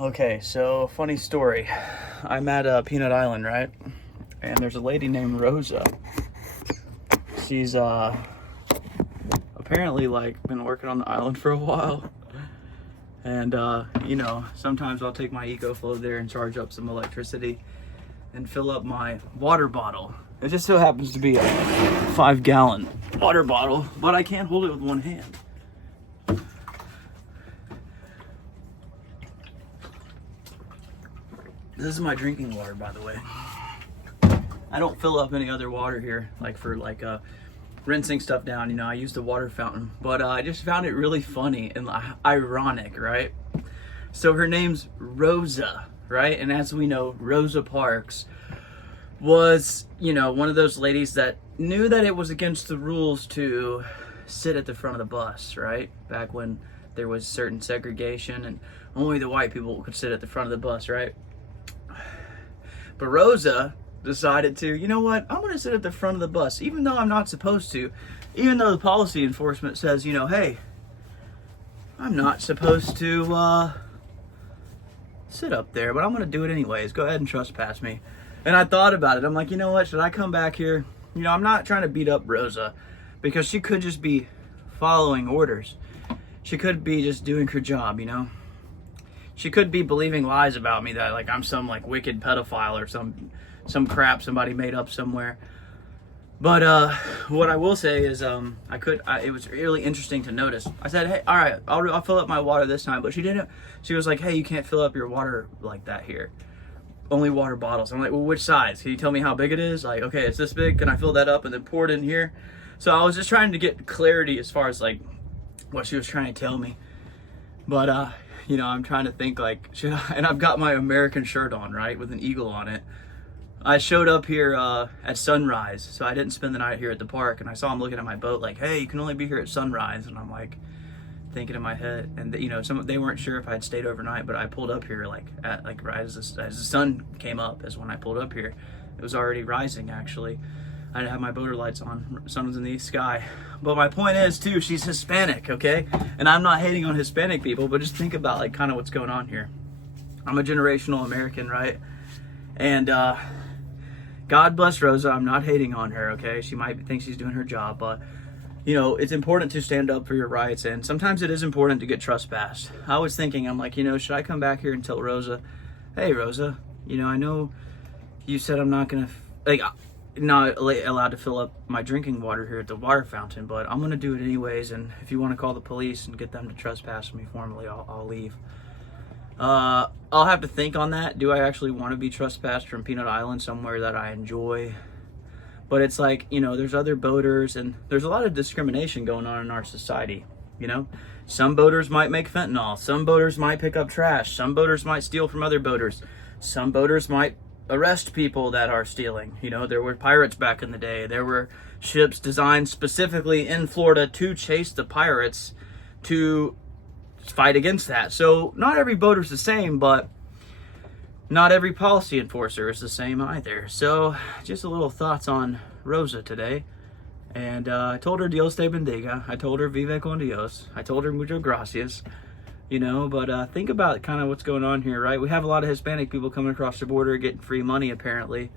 Okay, so funny story. I'm at Peanut Island, right? And there's a lady named Rosa. She's apparently like been working on the island for a while. And you know, sometimes I'll take my EcoFlow there and charge up some electricity and fill up my water bottle. It just so happens to be a 5-gallon water bottle, but I can't hold it with one hand. This is my drinking water, by the way. I don't fill up any other water here, like for rinsing stuff down. You know, I use the water fountain, but I just found it really funny and ironic, right? So her name's Rosa, right? And as we know, Rosa Parks was, you know, one of those ladies that knew that it was against the rules to sit at the front of the bus, right? Back when there was certain segregation and only the white people could sit at the front of the bus, right? But Rosa decided to, you know what, I'm going to sit at the front of the bus, even though I'm not supposed to, even though the policy enforcement says, you know, hey, I'm not supposed to sit up there, but I'm going to do it anyways. Go ahead and trespass me. And I thought about it. I'm like, you know what, should I come back here? You know, I'm not trying to beat up Rosa because she could just be following orders. She could be just doing her job, you know? She could be believing lies about me that like I'm some like wicked pedophile or some crap somebody made up somewhere. But what I will say is it was really interesting to notice. I said, hey, all right, I'll fill up my water this time, but she didn't. She was like, hey, you can't fill up your water like that here. Only water bottles. I'm like, well, which size? Can you tell me how big it is? Like, okay, it's this big. Can I fill that up and then pour it in here? So I was just trying to get clarity as far as like what she was trying to tell me. But you know, I'm trying to think like, should I? And I've got my American shirt on, right, with an eagle on it. I showed up here at sunrise, so I didn't spend the night here at the park, and I saw him looking at my boat like, hey, you can only be here at sunrise. And I'm like thinking in my head, and you know, they weren't sure if I'd stayed overnight, but I pulled up here right as the sun came up is when I pulled up here. It was already rising, actually. I didn't have my boater lights on, sun was in the sky. But my point is too, she's Hispanic, okay? And I'm not hating on Hispanic people, but just think about like kind of what's going on here. I'm a generational American, right? And God bless Rosa, I'm not hating on her, okay? She might think she's doing her job, but you know, it's important to stand up for your rights, and sometimes it is important to get trespassed. I was thinking, I'm like, you know, should I come back here and tell Rosa, hey Rosa, you know, I know you said I'm not gonna, like, not allowed to fill up my drinking water here at the water fountain, but I'm gonna do it anyways, and if you want to call the police and get them to trespass me formally, I'll leave. I'll have to think on that. Do I actually want to be trespassed from Peanut Island, somewhere that I enjoy? But it's like, you know, there's other boaters, and there's a lot of discrimination going on in our society, you know? Some boaters might make fentanyl, some boaters might pick up trash, some boaters might steal from other boaters, some boaters might arrest people that are stealing. You know, there were pirates back in the day. There were ships designed specifically in Florida to chase the pirates, to fight against that. So not every boater's the same, but not every policy enforcer is the same either. So just a little thoughts on Rosa today. And I told her Dios te bendiga. I told her vive con Dios. I told her muchas gracias. You know, but think about kind of what's going on here, right? We have a lot of Hispanic people coming across the border getting free money, apparently.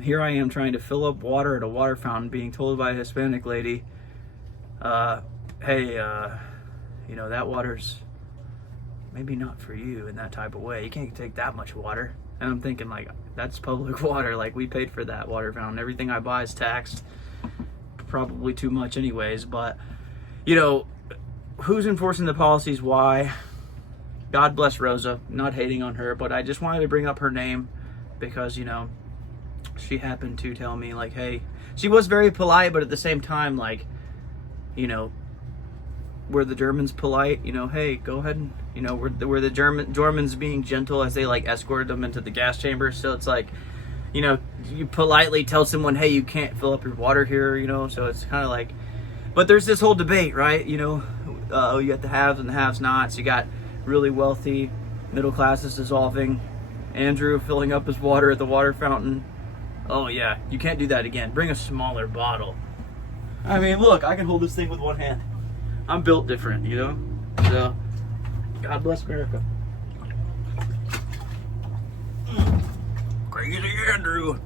Here I am trying to fill up water at a water fountain, being told by a Hispanic lady, hey, you know, that water's maybe not for you in that type of way. You can't take that much water. And I'm thinking, like, that's public water. Like, we paid for that water fountain. Everything I buy is taxed. Probably too much anyways. But, you know, who's enforcing the policies? Why? God bless Rosa. Not hating on her, but I just wanted to bring up her name because, you know, she happened to tell me, like, hey, she was very polite, but at the same time, like, you know, were the Germans polite? You know, hey, go ahead and, you know, were the Germans being gentle as they, like, escorted them into the gas chamber? So it's like, you know, you politely tell someone, hey, you can't fill up your water here, you know? So it's kind of like, but there's this whole debate, right? You know, you got the haves and the have-nots. You got really wealthy, middle classes dissolving. Andrew filling up his water at the water fountain. Oh yeah, you can't do that again. Bring a smaller bottle. I mean, look, I can hold this thing with one hand. I'm built different, you know? So, God bless America. Crazy Andrew.